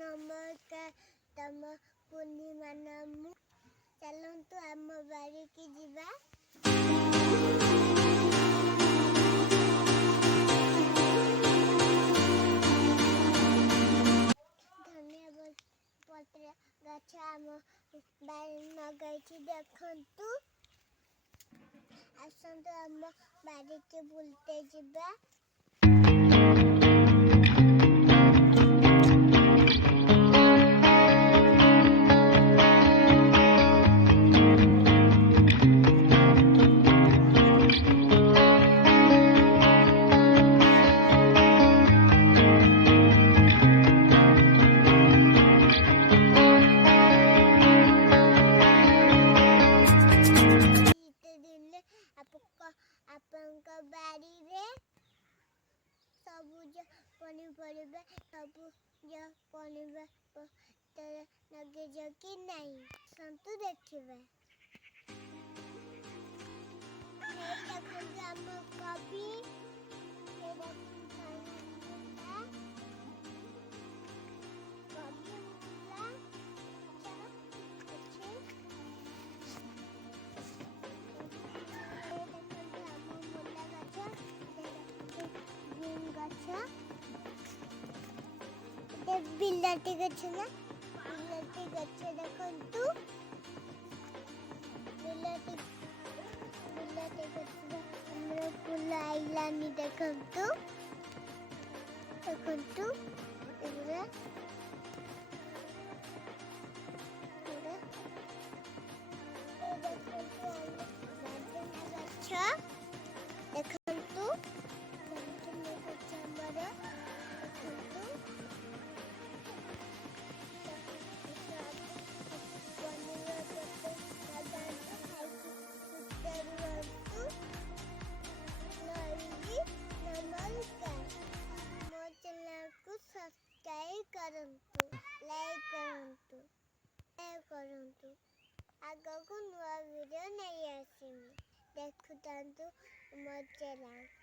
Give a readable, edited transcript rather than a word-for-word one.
ନମସ୍କାର। ତମ ପୂର୍ଣ୍ଣିମା ନାମ ଚାଲନ୍ତୁ ଆମ ବାଡ଼ିକି ଯିବା। ଧନିଆ ପତ୍ର ଗଛ ଆମ ବାଡ଼ି ଲଗାଇଛି ଦେଖନ୍ତୁ। ଆସନ୍ତୁ ଆମ ବାଡ଼ିକି ବୁଲତେ ଯିବା। ଆପଣଙ୍କ ବାଡ଼ିରେ ସବୁଜ ପନିପରିବା ଲଗେଇଛ କି ନାହିଁ? ଆସନ୍ତୁ ଦେଖିବା। ଦେଖନ୍ତୁ ଆମ କୋବି, ବିଲାତି ଗଛ ନା ବିଲାତି ଗଛ ଦେଖନ୍ତୁ। ବିଲାତି ଗଛରେ ଆମର ଫୁଲ ଆଇଲାନି ଦେଖନ୍ତୁ। ଏଗୁଡ଼ା ଗଛ ଦେଖନ୍ତୁ। ଗଛ ଆମର ଦେଖନ୍ତୁ। ମୋ ଚ୍ୟାନେଲକୁ ସବସ୍କ୍ରାଇବ କରନ୍ତୁ, ଲାଇକ୍ କରନ୍ତୁ। ଆଗକୁ ନୂଆ ଭିଡ଼ିଓ ନେଇ ଆସିବି। ଦେଖୁଥାନ୍ତୁ ମୋ ଚ୍ୟାନେଲ।